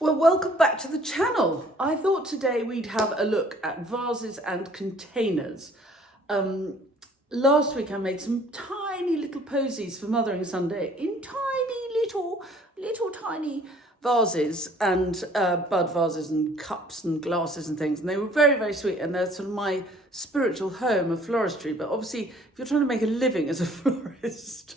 Well, welcome back to the channel. I thought today we'd have a look at vases and containers. Last week I made some tiny little posies for Mothering Sunday in tiny little tiny vases and bud vases and cups and glasses and things, and they were very sweet, and they're sort of my spiritual home of floristry. But obviously if you're trying to make a living as a florist,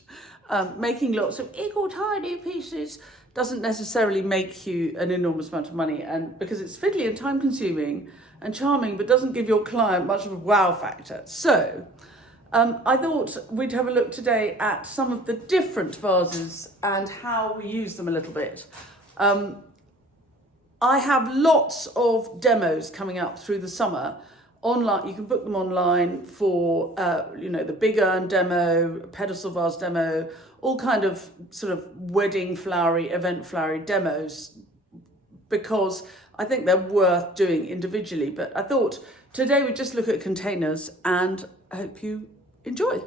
making lots of equal tiny pieces doesn't necessarily make you an enormous amount of money, and because it's fiddly and time consuming and charming but doesn't give your client much of a wow factor. So I thought we'd have a look today at some of the different vases and how we use them a little bit. I have lots of demos coming up through the summer online. You can book them online for the big urn demo, pedestal vase demo, all kind of sort of wedding flowery, event flowery demos, because I think they're worth doing individually. But I thought today we'd just look at containers, and I hope you enjoy.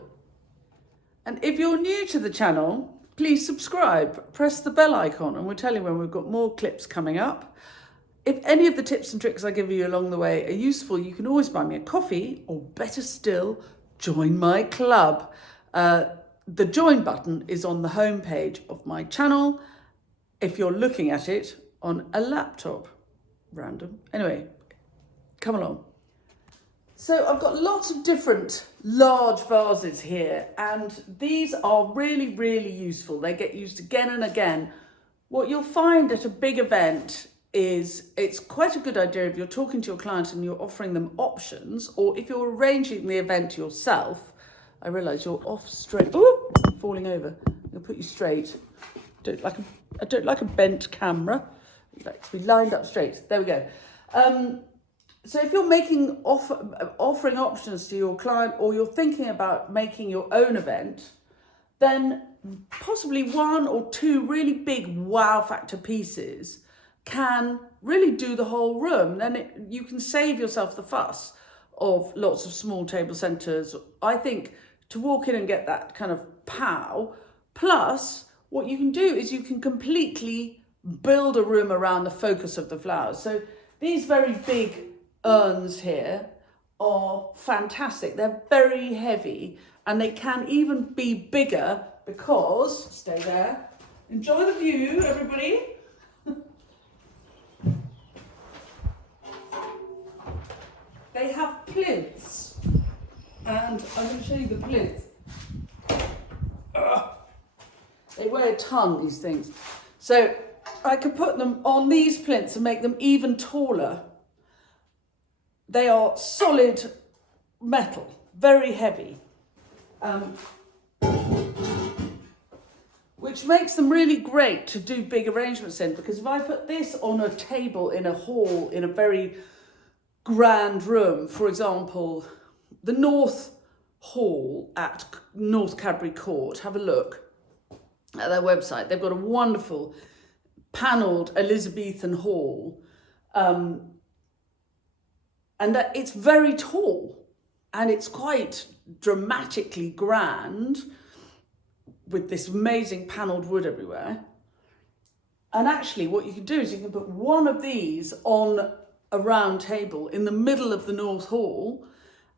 And if you're new to the channel, please subscribe, press the bell icon, and we'll tell you when we've got more clips coming up. If any of the tips and tricks I give you along the way are useful, you can always buy me a coffee, or better still, join my club. The join button is on the home page of my channel if you're looking at it on a laptop. Random. Anyway, come along. So I've got lots of different large vases here, and these are really useful. They get used again and again. What you'll find at a big event is it's quite a good idea if you're talking to your client and you're offering them options, or if you're arranging the event yourself. I realise you're off straight. Ooh, falling over. I'm gonna put you straight. I don't like a bent camera. I like to be lined up straight. There we go. So if you're making offering options to your client, or you're thinking about making your own event, then possibly one or two really big wow factor pieces can really do the whole room. Then you can save yourself the fuss of lots of small table centres. I think to walk in and get that kind of pow, plus what you can do is you can completely build a room around the focus of the flowers. So these very big urns here are fantastic. They're very heavy, and they can even be bigger because, stay there, enjoy the view, everybody. They have plinths, and I'm going to show you the plinth. They weigh a ton, these things. So I could put them on these plinths and make them even taller. They are solid metal, very heavy, which makes them really great to do big arrangements in, because if I put this on a table in a hall in a very grand room, for example, the North Hall at North Cadbury Court, have a look at their website. They've got a wonderful panelled Elizabethan hall, and it's very tall, and it's quite dramatically grand with this amazing panelled wood everywhere. And actually what you can do is you can put one of these on a round table in the middle of the North Hall,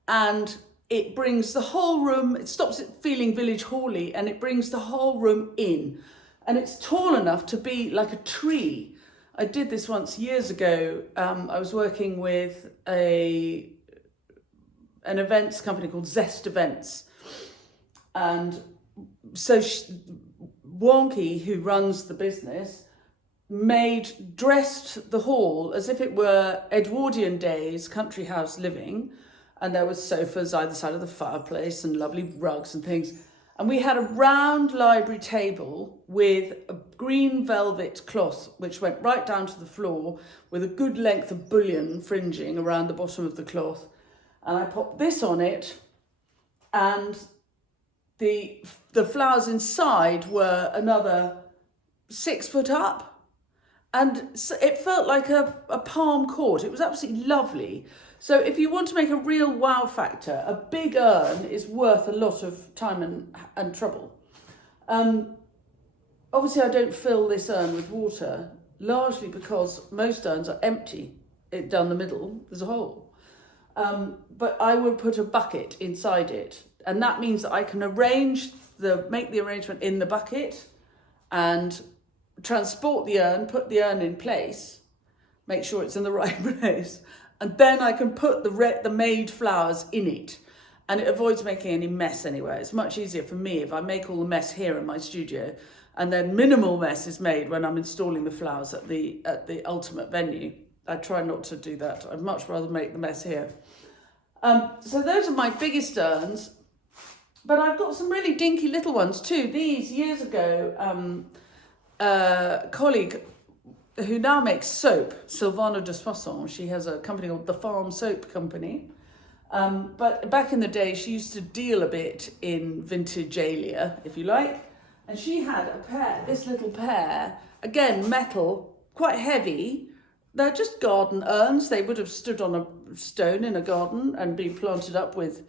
and it brings the whole room, it stops it feeling village hall-y, and it brings the whole room in. And it's tall enough to be like a tree. I did this once years ago. I was working with an events company called Zest Events. And so Wonky, who runs the business, dressed the hall as if it were Edwardian days, country house living. And there were sofas either side of the fireplace and lovely rugs and things. And we had a round library table with a green velvet cloth, which went right down to the floor, with a good length of bullion fringing around the bottom of the cloth. And I popped this on it, and the flowers inside were another 6 foot up. And it felt like a palm court. It was absolutely lovely. So if you want to make a real wow factor, a big urn is worth a lot of time and trouble. Obviously I don't fill this urn with water. largely because most urns are empty. Down the middle, there's a hole. But I would put a bucket inside it. And that means that I can make the arrangement in the bucket and transport the urn, put the urn in place, make sure it's in the right place, and then I can put the made flowers in it, and it avoids making any mess anywhere. It's much easier for me if I make all the mess here in my studio, and then minimal mess is made when I'm installing the flowers at the ultimate venue. I try not to do that. I'd much rather make the mess here. So those are my biggest urns, but I've got some really dinky little ones too. These, years ago, a colleague who now makes soap, Sylvana de Soissons, she has a company called the Farm Soap Company. But back in the day, she used to deal a bit in vintagealia, if you like. And she had this little pair, again, metal, quite heavy. They're just garden urns. They would have stood on a stone in a garden and been planted up with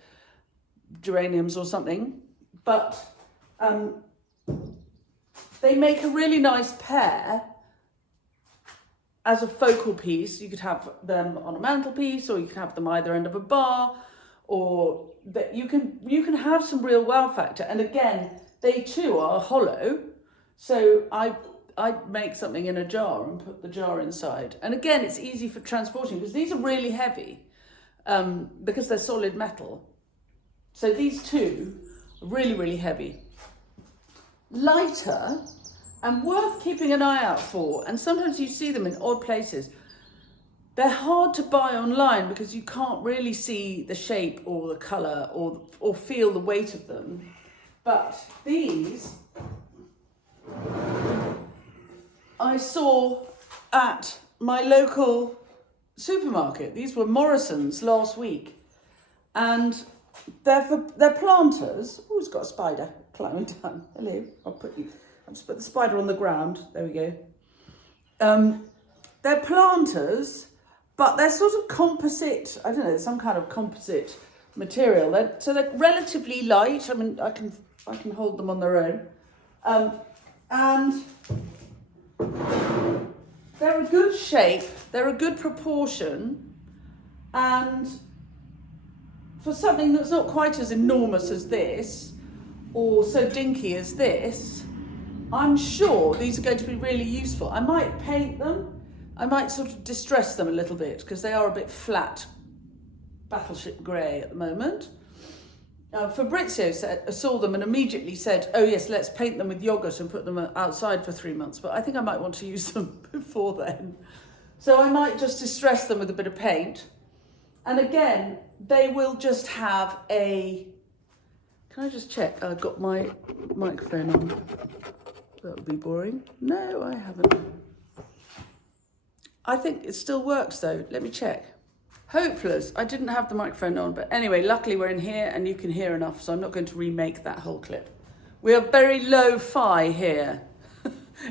geraniums or something. But they make a really nice pair as a focal piece. You could have them on a mantelpiece, or you could have them either end of a bar, or that you can have some real wow factor. And again, they too are hollow. So I'd make something in a jar and put the jar inside. And again, it's easy for transporting because these are really heavy because they're solid metal. So these two are really, really heavy. Lighter and worth keeping an eye out for. And sometimes you see them in odd places. They're hard to buy online because you can't really see the shape or the colour or feel the weight of them. But these I saw at my local supermarket. These were Morrison's last week, and they're planters. Oh, it's got a spider climbing down. Hello, I'll just put the spider on the ground. There we go. They're planters, but they're sort of composite. I don't know, some kind of composite material. They're relatively light. I mean, I can hold them on their own, and they're a good shape, they're a good proportion, and for something that's not quite as enormous as this, or so dinky as this, I'm sure these are going to be really useful. I might paint them, I might sort of distress them a little bit, because they are a bit flat, battleship grey at the moment. Fabrizio saw them and immediately said, oh yes, let's paint them with yogurt and put them outside for 3 months. But I think I might want to use them before then. So I might just distress them with a bit of paint. And again, they will just have can I just check? I've got my microphone on. That would be boring. No, I haven't. I think it still works though. Let me check. Hopeless. I didn't have the microphone on, but anyway, luckily we're in here and you can hear enough, so I'm not going to remake that whole clip. We are very lo-fi here,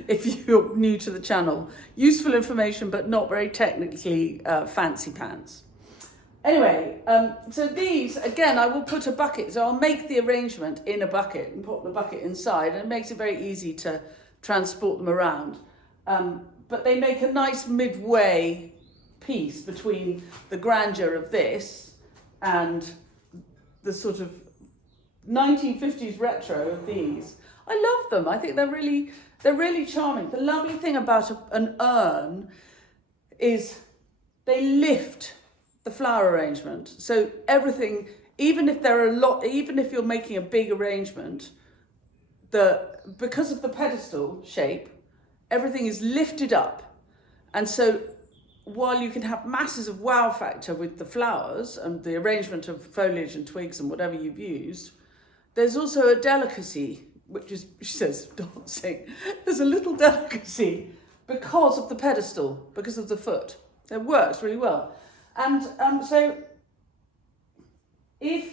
if you're new to the channel. Useful information, but not very technically fancy pants. Anyway, so these, again, I will put a bucket, so I'll make the arrangement in a bucket and put the bucket inside, and it makes it very easy to transport them around. But they make a nice midway piece between the grandeur of this and the sort of 1950s retro of these. I love them. I think they're really charming. The lovely thing about an urn is they lift the flower arrangement. So everything, even if you're making a big arrangement, because of the pedestal shape, everything is lifted up. And so while you can have masses of wow factor with the flowers and the arrangement of foliage and twigs and whatever you've used, there's also a delicacy, which is, she says, dancing. There's a little delicacy because of the pedestal, because of the foot. It works really well. And so if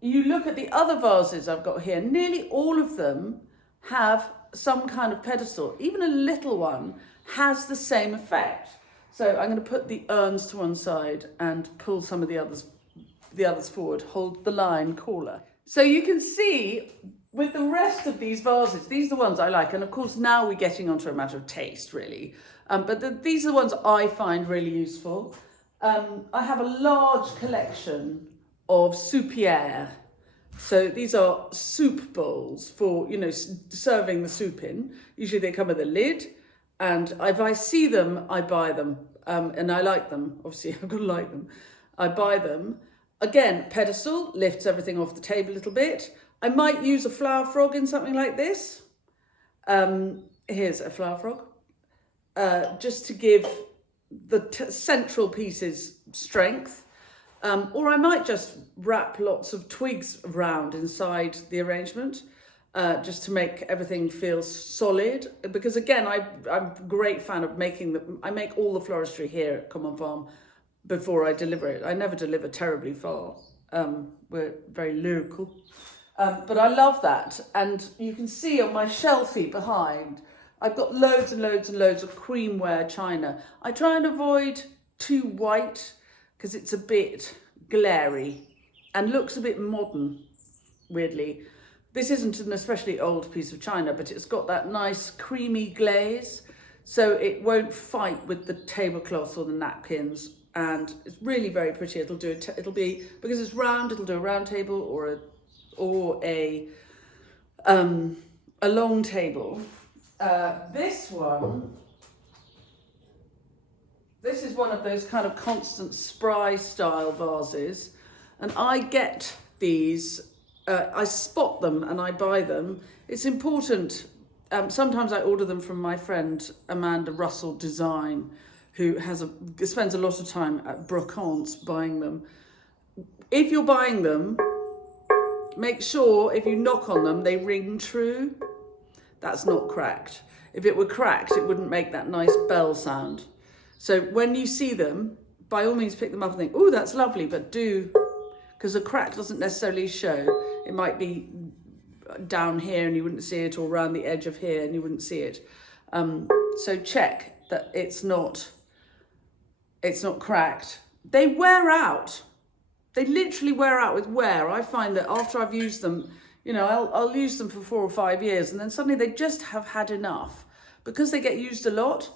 you look at the other vases I've got here, nearly all of them have some kind of pedestal. Even a little one has the same effect. So I'm going to put the urns to one side and pull some of the others forward, hold the line caller. So you can see with the rest of these vases, these are the ones I like. And of course, now we're getting onto a matter of taste, really. But these are the ones I find really useful. I have a large collection of soupières. So these are soup bowls for, serving the soup in. Usually they come with a lid. And if I see them, I buy them. And I like them. Obviously, I've got to like them. I buy them. Again, pedestal lifts everything off the table a little bit. I might use a flower frog in something like this. Here's a flower frog. Just to give the central pieces strength. Or I might just wrap lots of twigs around inside the arrangement. Just to make everything feel solid. Because again, I'm a great fan of I make all the floristry here at Common Farm before I deliver it. I never deliver terribly far. We're very lyrical. But I love that. And you can see on my shelfie behind, I've got loads and loads and loads of creamware china. I try and avoid too white because it's a bit glary and looks a bit modern, weirdly. This isn't an especially old piece of china, but it's got that nice creamy glaze, so it won't fight with the tablecloth or the napkins, and it's really very pretty. It'll be, because it's round, it'll do a round table or a long table. This is one of those kind of constant spry style vases, and I get these. I spot them and I buy them. It's important. Sometimes I order them from my friend Amanda Russell Design, who spends a lot of time at Brocan's buying them. If you're buying them, make sure if you knock on them, they ring true. That's not cracked. If it were cracked, it wouldn't make that nice bell sound. So when you see them, by all means pick them up and think, oh, that's lovely, but because a crack doesn't necessarily show. It might be down here and you wouldn't see it, or around the edge of here and you wouldn't see it. So check that it's not cracked. They wear out. They literally wear out with wear. I find that after I've used them, I'll use them for 4 or 5 years, and then suddenly they just have had enough. Because they get used a lot,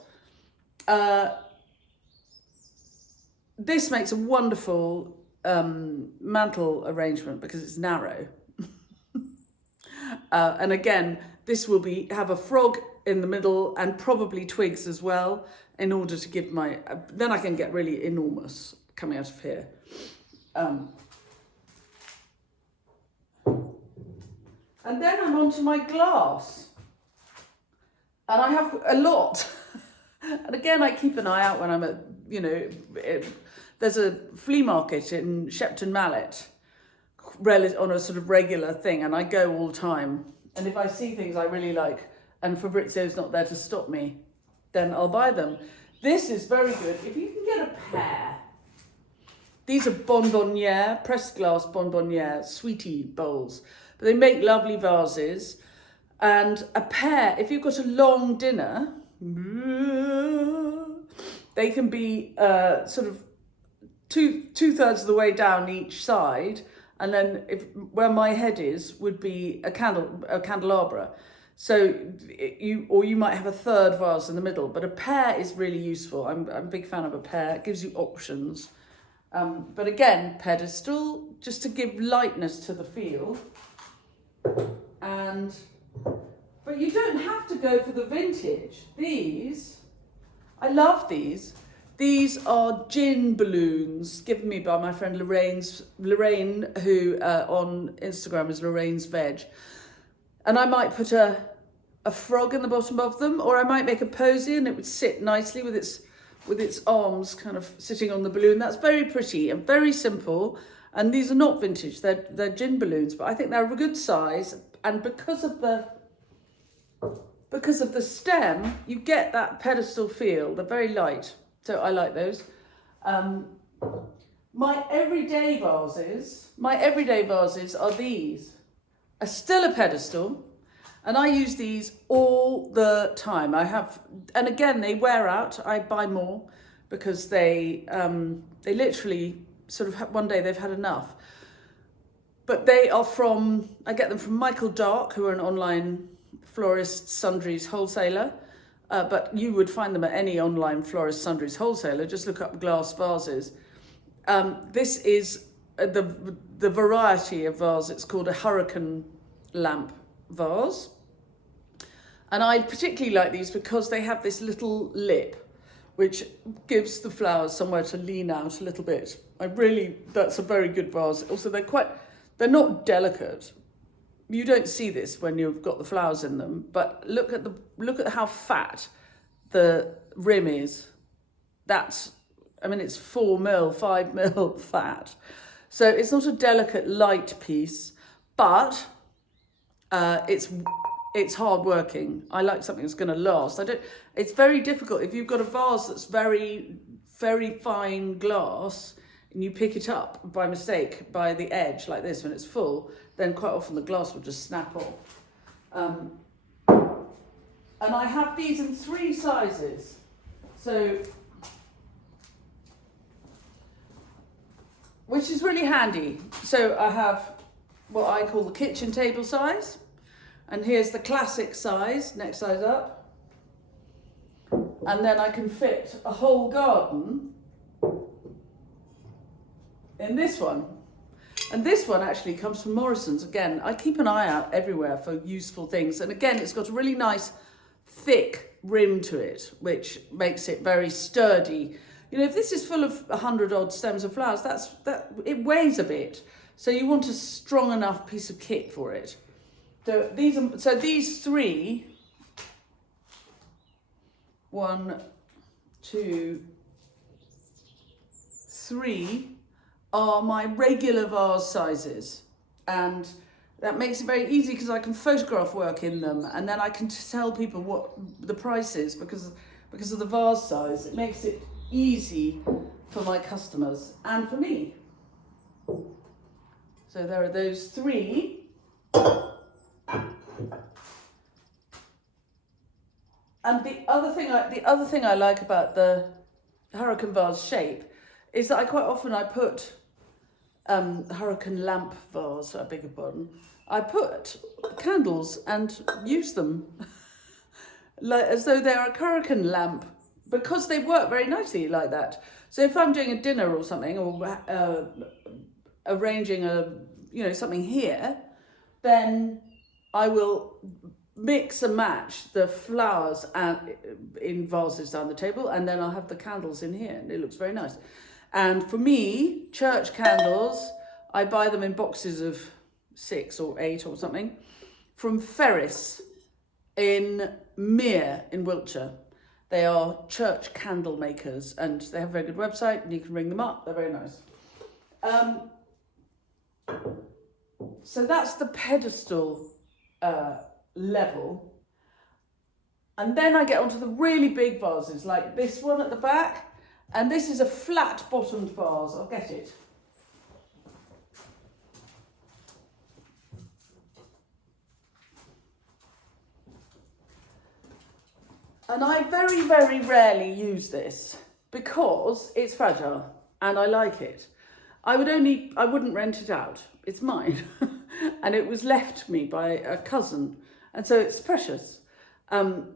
this makes a wonderful mantle arrangement because it's narrow. And again, this will have a frog in the middle and probably twigs as well, in order to give then I can get really enormous coming out of here. And then I'm onto my glass. And I have a lot. And again, I keep an eye out when I'm at, there's a flea market in Shepton Mallet on a sort of regular thing, and I go all the time. And if I see things I really like and Fabrizio's not there to stop me, then I'll buy them. This is very good. If you can get a pair, these are bonbonniere, pressed glass bonbonniere, sweetie bowls. But they make lovely vases. And a pair, if you've got a long dinner, they can be sort of two-thirds of the way down each side, and then where my head is would be a candelabra. So you might have a third vase in the middle, but a pair is really useful. I'm a big fan of a pair. It gives you options. But again, pedestal, just to give lightness to the feel. But you don't have to go for the vintage. I love these. These are gin balloons given me by my friend Lorraine, who on Instagram is Lorraine's Veg. And I might put a frog in the bottom of them, or I might make a posy and it would sit nicely with its arms kind of sitting on the balloon. That's very pretty and very simple. And these are not vintage, they're gin balloons, but I think they're a good size. And because of the stem, you get that pedestal feel. They're very light. So I like those. My everyday vases are these. Still a pedestal, and I use these all the time. And again, they wear out. I buy more because they literally sort of one day they've had enough. But they are from, I get them from Michael Dark, who are an online florist sundries wholesaler. But you would find them at any online florist sundries wholesaler. Just look up glass vases. This is the variety of vase. It's called a hurricane lamp vase. And I particularly like these because they have this little lip, which gives the flowers somewhere to lean out a little bit. That's a very good vase. Also, they're not delicate. You don't see this when you've got the flowers in them, but look at how fat the rim is. It's 4 mil, 5 mil fat. So it's not a delicate, light piece, but it's hard working. I like something that's going to last. It's very difficult if you've got a vase that's very, very fine glass and you pick it up by mistake by the edge like this when it's full, then quite often the glass will just snap off. And I have these in 3 sizes. So, which is really handy. So I have what I call the kitchen table size. And here's the classic size, next size up. And then I can fit a whole garden in this one. And this one actually comes from Morrison's. Again, I keep an eye out everywhere for useful things. And again, it's got a really nice thick rim to it, which makes it very sturdy. You know, if this is full of 100 odd stems of flowers, it weighs a bit. So you want a strong enough piece of kit for it. So these 3, 1, 2, 3 are my regular vase sizes, and that makes it very easy because I can photograph work in them, and then I can tell people what the price is because of the vase size. It makes it easy for my customers and for me. So there are those 3. And the other thing I like about the hurricane vase shape is that I quite often put hurricane lamp vase, I beg your pardon. I put candles and use them like as though they're a hurricane lamp because they work very nicely like that. So if I'm doing a dinner or something, or arranging something here, then I will mix and match the flowers in vases down the table, and then I'll have the candles in here, and it looks very nice. And for me, church candles, I buy them in boxes of 6 or 8 or something from Ferris in Mere in Wiltshire. They are church candle makers, and they have a very good website, and you can ring them up. They're very nice. So that's the pedestal level. And then I get onto the really big vases, like this one at the back. And this is a flat bottomed vase. I'll get it. And I very, very rarely use this because it's fragile and I like it. I wouldn't rent it out. It's mine. And it was left me by a cousin. And so it's precious. So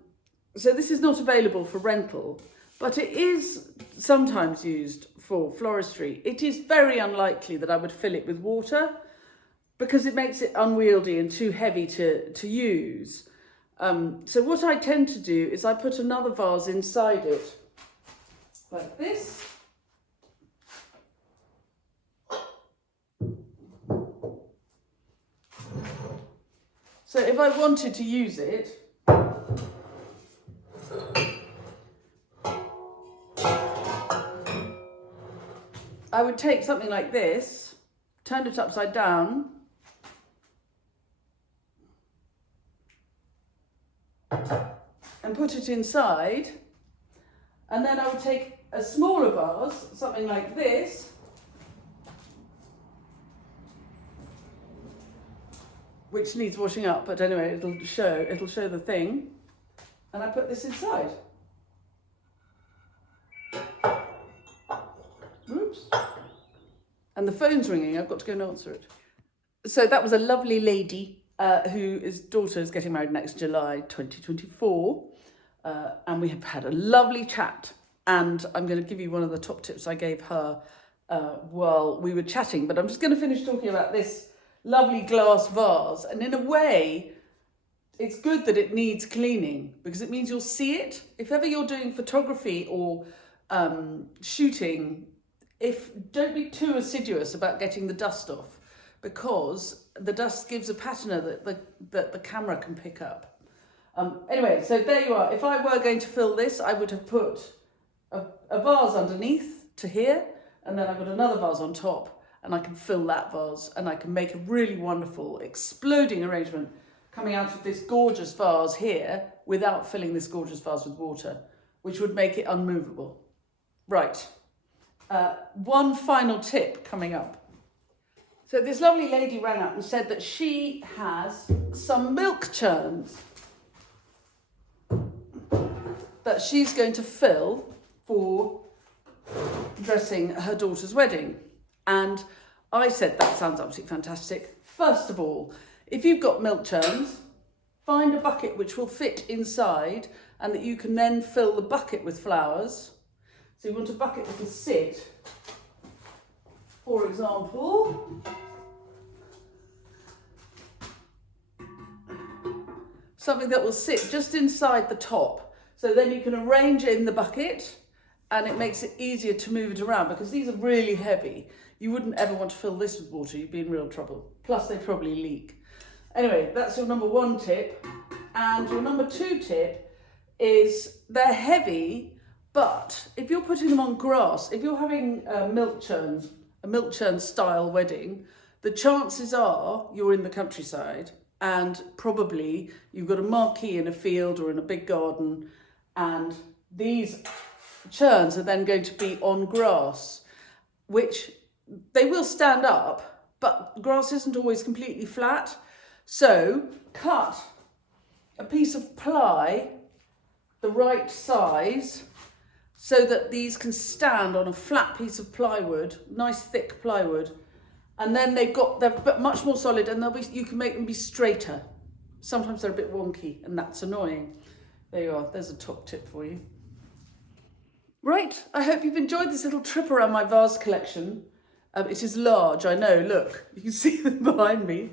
this is not available for rental, but it is sometimes used for floristry. It is very unlikely that I would fill it with water because it makes it unwieldy and too heavy to use. So what I tend to do is I put another vase inside it, like this. So if I wanted to use it, I would take something like this, turn it upside down, and put it inside, and then I would take a smaller vase, something like this, which needs washing up, but anyway, it'll show the thing, and I put this inside. Oops. And the phone's ringing, I've got to go and answer it. So that was a lovely lady whose daughter is getting married next July 2024. And we have had a lovely chat. And I'm going to give you one of the top tips I gave her while we were chatting. But I'm just going to finish talking about this lovely glass vase. And in a way, it's good that it needs cleaning because it means you'll see it. If ever you're doing photography or shooting, don't be too assiduous about getting the dust off, because the dust gives a patina that the camera can pick up. Anyway, so there you are. If I were going to fill this, I would have put a vase underneath to here, and then I've got another vase on top, and I can fill that vase, and I can make a really wonderful exploding arrangement coming out of this gorgeous vase here without filling this gorgeous vase with water, which would make it unmovable. Right, one final tip coming up. So this lovely lady rang up and said that she has some milk churns that she's going to fill for dressing her daughter's wedding. And I said, that sounds absolutely fantastic. First of all, if you've got milk churns, find a bucket which will fit inside and that you can then fill the bucket with flowers. So you want a bucket that can sit, for example, something that will sit just inside the top. So then you can arrange it in the bucket and it makes it easier to move it around, because these are really heavy. You wouldn't ever want to fill this with water, you'd be in real trouble. Plus they probably leak. Anyway, that's your number one tip. And your number two tip is they're heavy, but if you're putting them on grass, if you're having a milk churn style wedding, the chances are you're in the countryside and probably you've got a marquee in a field or in a big garden, and these churns are then going to be on grass, which they will stand up, but grass isn't always completely flat. So cut a piece of ply the right size so that these can stand on a flat piece of plywood, nice thick plywood, and then they're much more solid, and you can make them be straighter. Sometimes they're a bit wonky, and that's annoying. There you are, there's a top tip for you. Right, I hope you've enjoyed this little trip around my vase collection. It is large, I know, look, you can see them behind me.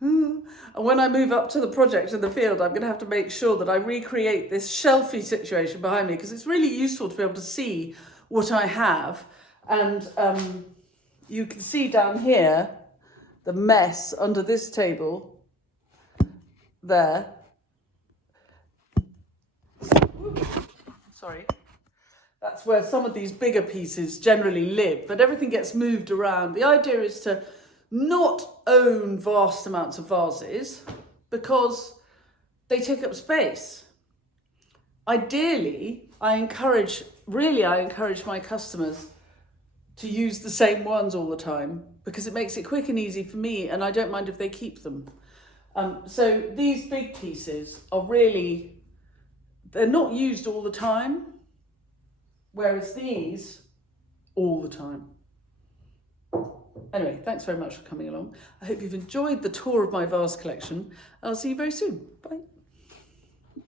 And when I move up to the project in the field, I'm going to have to make sure that I recreate this shelfy situation behind me, because it's really useful to be able to see what I have. And you can see down here the mess under this table there. Sorry. That's where some of these bigger pieces generally live, but everything gets moved around. The idea is to not own vast amounts of vases because they take up space. Ideally, I encourage my customers to use the same ones all the time, because it makes it quick and easy for me, and I don't mind if they keep them. So these big pieces are they're not used all the time, whereas these, all the time. Anyway, thanks very much for coming along. I hope you've enjoyed the tour of my vase collection. I'll see you very soon. Bye.